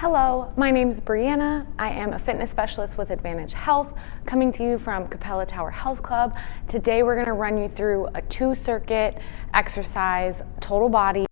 Hello, my name is Brianna. I am a fitness specialist with Advantage Health, coming to you from Capella Tower Health Club. Today we're going to run you through a 2-circuit exercise, total body.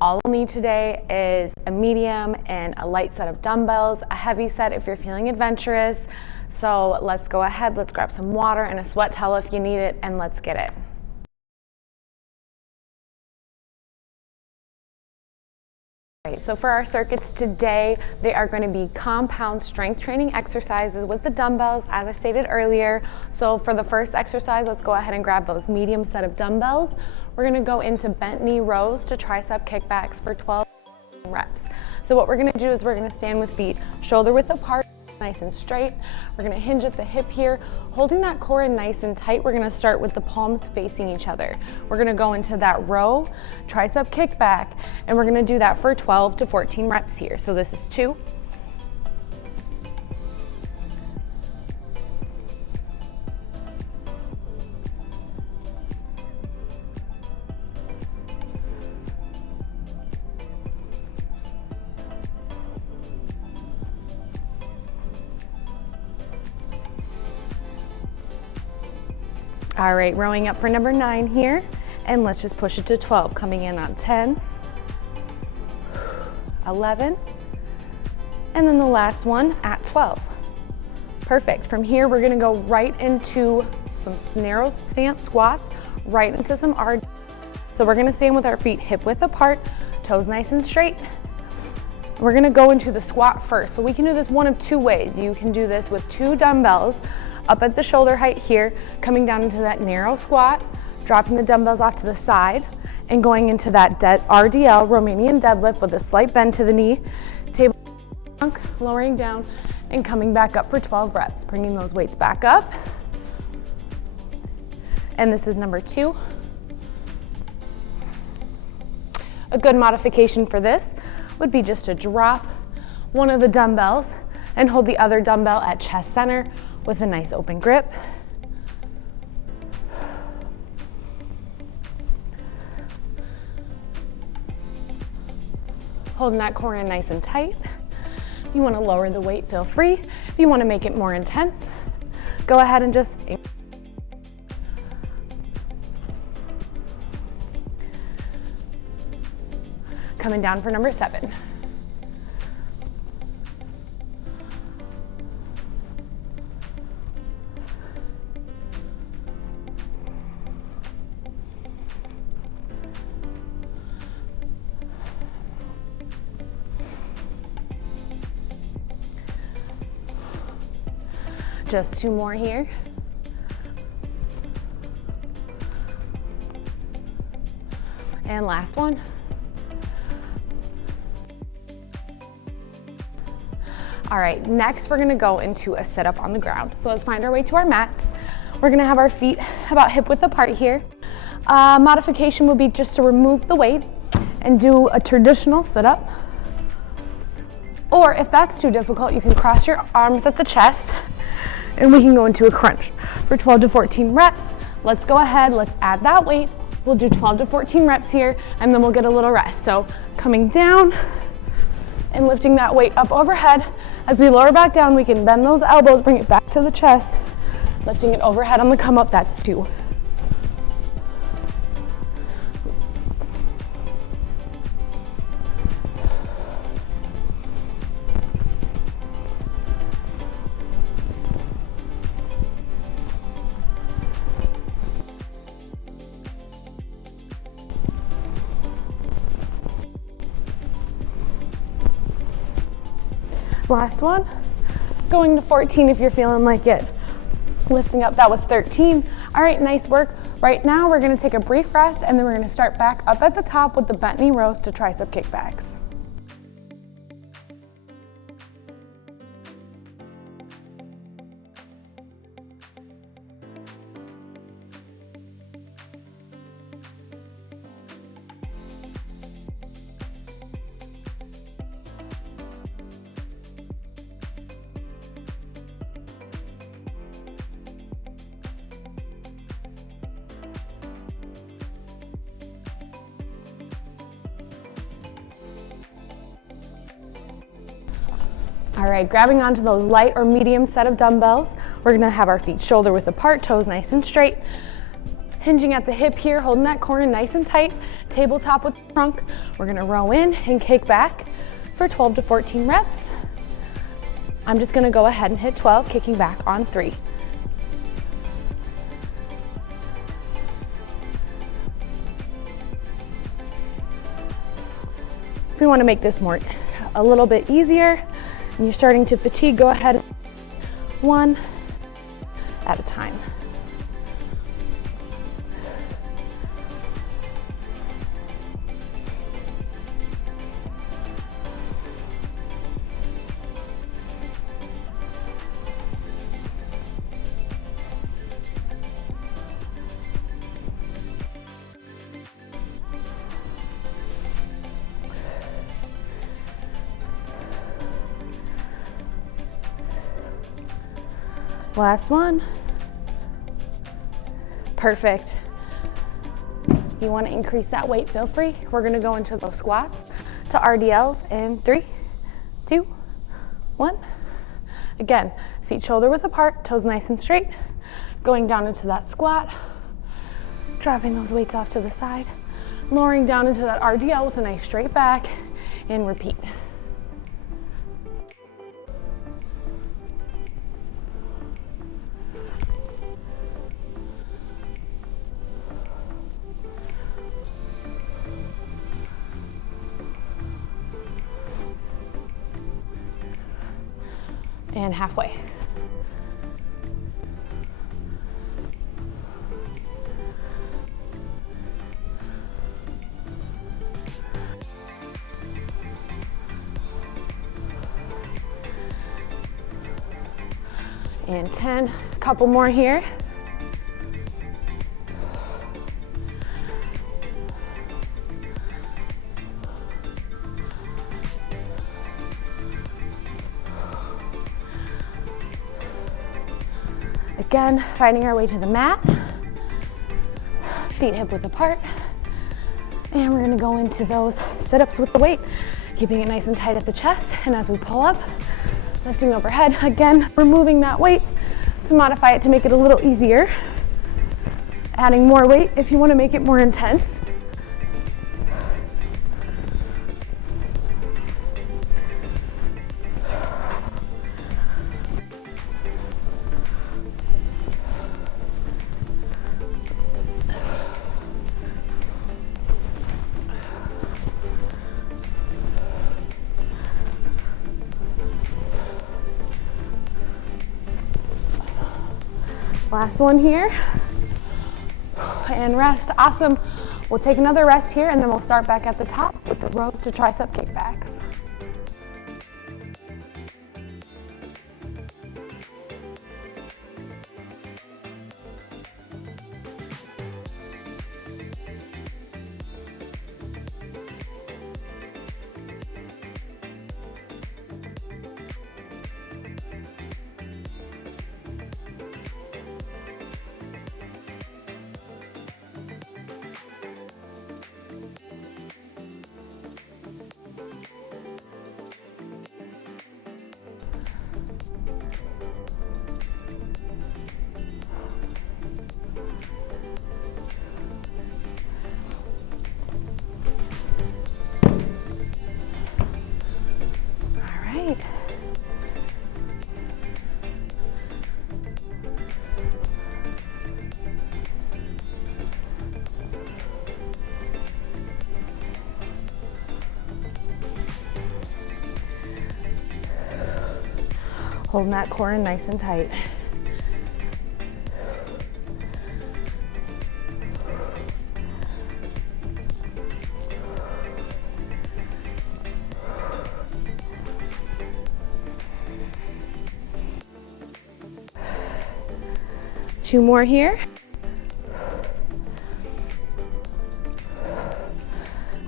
All we'll need today is a medium and a light set of dumbbells, a heavy set if you're feeling adventurous. So let's go ahead, let's grab some water and a sweat towel if you need it, and let's get it. So for our circuits today, they are going to be compound strength training exercises with the dumbbells, as I stated earlier. So for the first exercise, let's go ahead and grab those medium set of dumbbells. We're going to go into bent knee rows to tricep kickbacks for 12 reps. So what we're going to do is we're going to stand with feet shoulder width apart, nice and straight. We're going to hinge at the hip here, holding that core in nice and tight. We're going to start with the palms facing each other. We're going to go into that row, tricep kickback, and we're going to do that for 12 to 14 reps here. So this is 2. All right, rowing up for number 9 here, and let's just push it to 12, coming in on 10, 11, and then the last one at 12. Perfect. From here, we're gonna go right into some narrow stance squats, right into some RD. So we're gonna stand with our feet hip width apart, toes nice and straight. We're gonna go into the squat first. So we can do this one of 2 ways. You can do this with 2 dumbbells, up at the shoulder height here, coming down into that narrow squat, dropping the dumbbells off to the side, and going into that RDL, Romanian deadlift, with a slight bend to the knee, table lowering down, and coming back up for 12 reps, bringing those weights back up. And this is number 2. A good modification for this would be just to drop one of the dumbbells and hold the other dumbbell at chest center with a nice open grip. Holding that core in nice and tight. If you want to lower the weight, feel free. If you want to make it more intense, go ahead and just coming down for number 7. Just 2 more here. And last one. All right, next we're gonna go into a sit-up on the ground. So let's find our way to our mats. We're gonna have our feet about hip width apart here. Modification would be just to remove the weight and do a traditional sit-up. Or if that's too difficult, you can cross your arms at the chest and we can go into a crunch for 12 to 14 reps. Let's go ahead, let's add that weight. We'll do 12 to 14 reps here, and then we'll get a little rest. So coming down and lifting that weight up overhead. As we lower back down, we can bend those elbows, bring it back to the chest, lifting it overhead on the come up, that's 2. Last one, going to 14 if you're feeling like it. Lifting up, that was 13. All right, nice work. Right now, we're gonna take a brief rest, and then we're gonna start back up at the top with the bent knee rows to tricep kickbacks. All right, grabbing onto those light or medium set of dumbbells. We're gonna have our feet shoulder width apart, toes nice and straight. Hinging at the hip here, holding that corner nice and tight. Tabletop with the trunk. We're gonna row in and kick back for 12 to 14 reps. I'm just gonna go ahead and hit 12, kicking back on 3. If we wanna make this a little bit easier, and you're starting to fatigue, go ahead, 1 at a time. Last one. Perfect. You want to increase that weight, feel free. We're going to go into those squats to RDLs in 3, 2, 1. Again, feet shoulder width apart, toes nice and straight. Going down into that squat, dropping those weights off to the side, lowering down into that RDL with a nice straight back, and repeat. And halfway. And 10, a couple more here. Again, finding our way to the mat. Feet hip width apart. And we're gonna go into those sit-ups with the weight, keeping it nice and tight at the chest. And as we pull up, lifting overhead, again, removing that weight to modify it to make it a little easier. Adding more weight if you wanna make it more intense. Last one here, and rest, awesome. We'll take another rest here and then we'll start back at the top with the rows to tricep kickbacks. Holding that core in nice and tight. Two more here.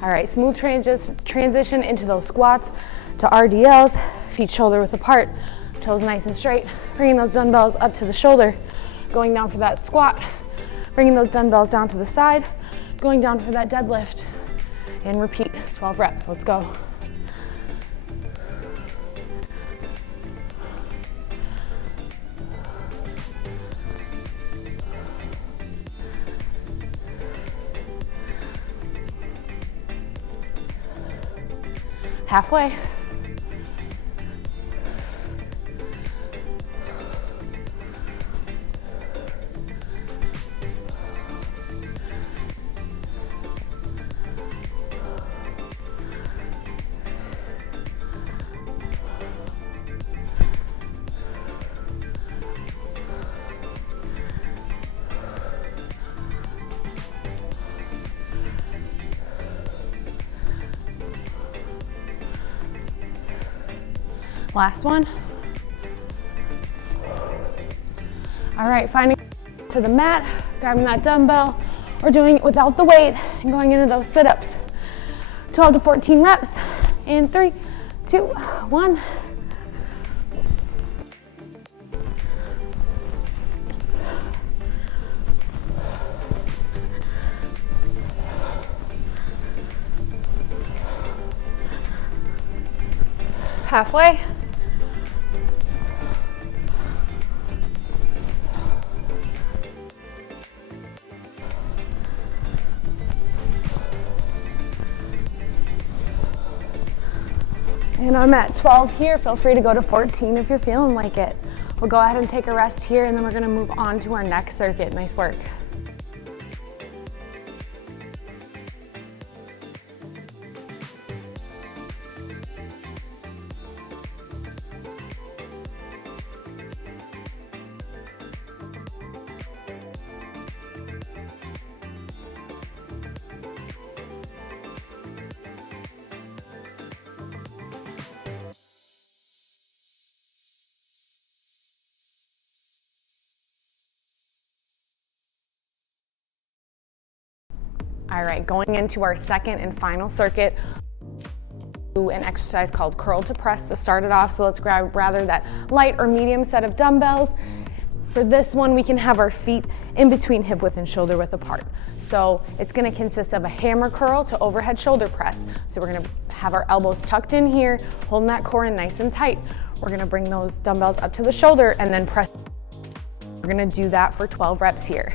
All right, smooth transition into those squats to RDLs, feet shoulder width apart, toes nice and straight, bringing those dumbbells up to the shoulder, going down for that squat, bringing those dumbbells down to the side, going down for that deadlift, and repeat, 12 reps, let's go. Halfway. Last one. All right, finding to the mat, grabbing that dumbbell, or doing it without the weight and going into those sit-ups. 12 to 14 reps in 3, 2, 1. Halfway. And I'm at 12 here. Feel free to go to 14 if you're feeling like it. We'll go ahead and take a rest here, and then we're gonna move on to our next circuit. Nice work. All right, going into our second and final circuit, do an exercise called curl to press to start it off. So let's grab rather that light or medium set of dumbbells. For this one, we can have our feet in between hip width and shoulder width apart. So it's gonna consist of a hammer curl to overhead shoulder press. So we're gonna have our elbows tucked in here, holding that core in nice and tight. We're gonna bring those dumbbells up to the shoulder and then press. We're gonna do that for 12 reps here.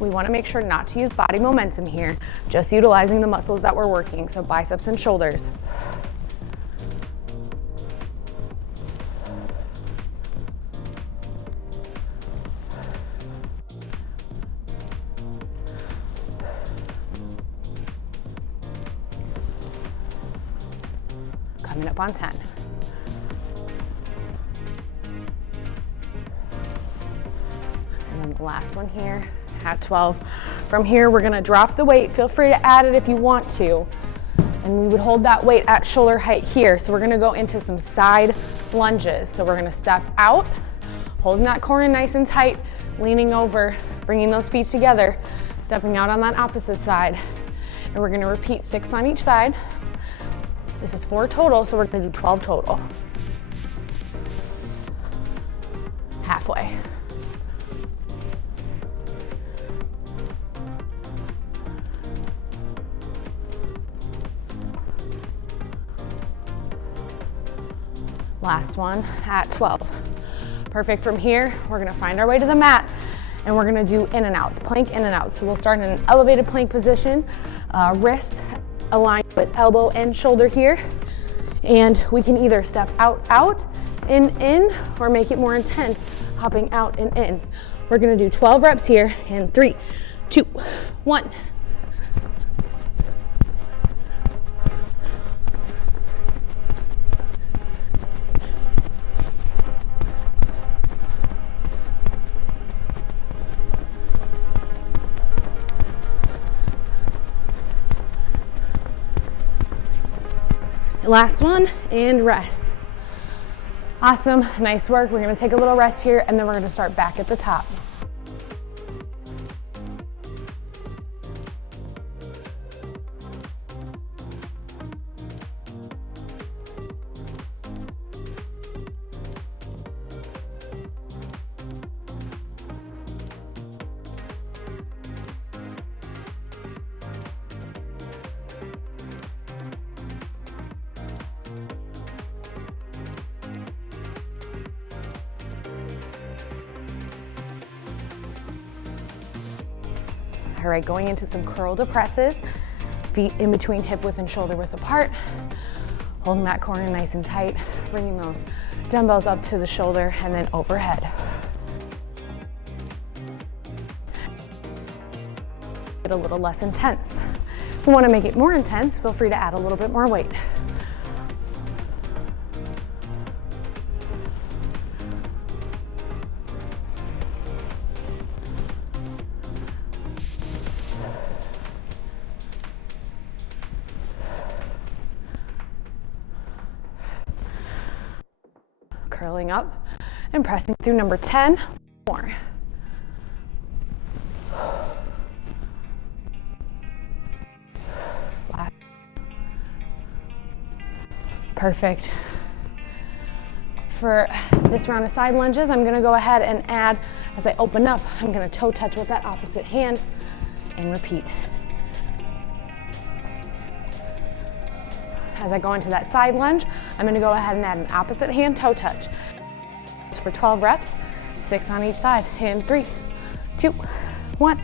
We want to make sure not to use body momentum here, just utilizing the muscles that we're working, so biceps and shoulders. Coming up on 10. And then the last one here. At 12. From here, we're gonna drop the weight. Feel free to add it if you want to. And we would hold that weight at shoulder height here. So we're gonna go into some side lunges. So we're gonna step out, holding that core in nice and tight, leaning over, bringing those feet together, stepping out on that opposite side. And we're gonna repeat 6 on each side. This is 4 total, so we're gonna do 12 total. Halfway. Last one at 12. Perfect. From here, we're gonna find our way to the mat and we're gonna do in and outs, plank in and out. So we'll start in an elevated plank position, wrists aligned with elbow and shoulder here. And we can either step out, in, or make it more intense, hopping out and in. We're gonna do 12 reps here in 3, 2, 1. Last one, and rest. Awesome, nice work. We're gonna take a little rest here, and then we're gonna start back at the top. All right, going into some curl to presses. Feet in between hip width and shoulder width apart. Holding that corner nice and tight. Bringing those dumbbells up to the shoulder and then overhead. Get a little less intense. If you want to make it more intense, feel free to add a little bit more weight. Curling up and pressing through number 10. More. Last. Perfect. For this round of side lunges, I'm going to go ahead and add, as I open up, I'm going to toe touch with that opposite hand and repeat. As I go into that side lunge, I'm going to go ahead and add an opposite hand toe touch. For 12 reps, 6 on each side. In 3, 2, 1.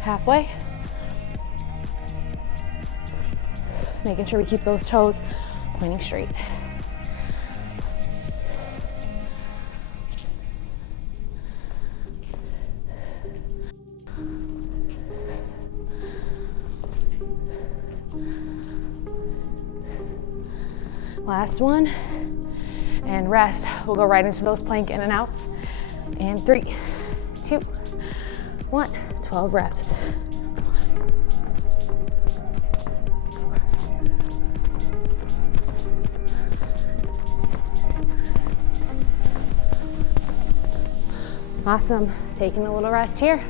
Halfway. Making sure we keep those toes pointing straight. Last one, and rest. We'll go right into those plank in and outs. And 3, 2, 1, 12 reps. Awesome, taking a little rest here.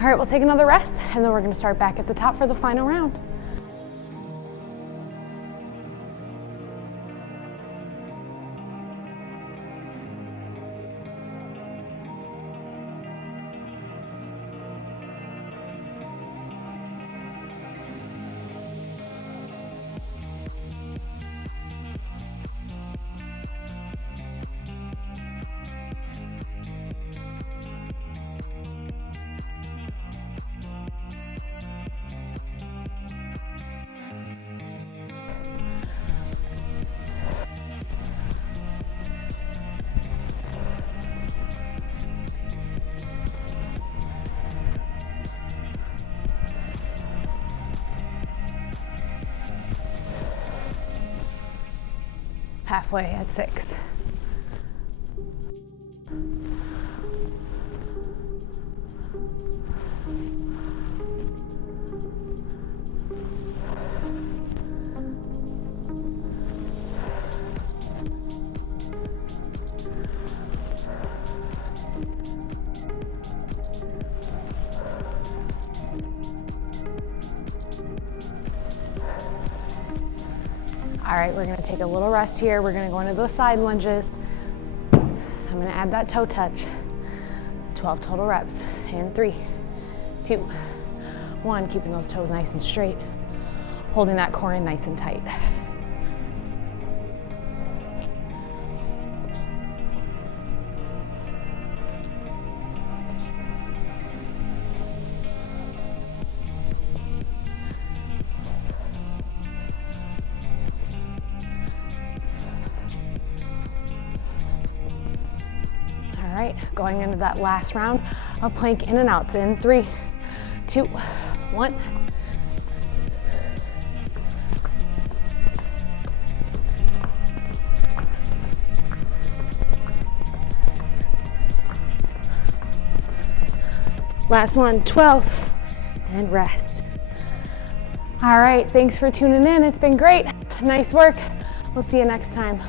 All right, we'll take another rest, and then we're gonna start back at the top for the final round. Halfway at 6. All right, we're gonna take a little rest here. We're gonna go into those side lunges. I'm gonna add that toe touch. 12 total reps. In 3, 2, 1. Keeping those toes nice and straight. Holding that core in nice and tight. All right, going into that last round of plank in and outs. In 3, 2, 1. Last one, 12, and rest. All right, thanks for tuning in. It's been great. Nice work. We'll see you next time.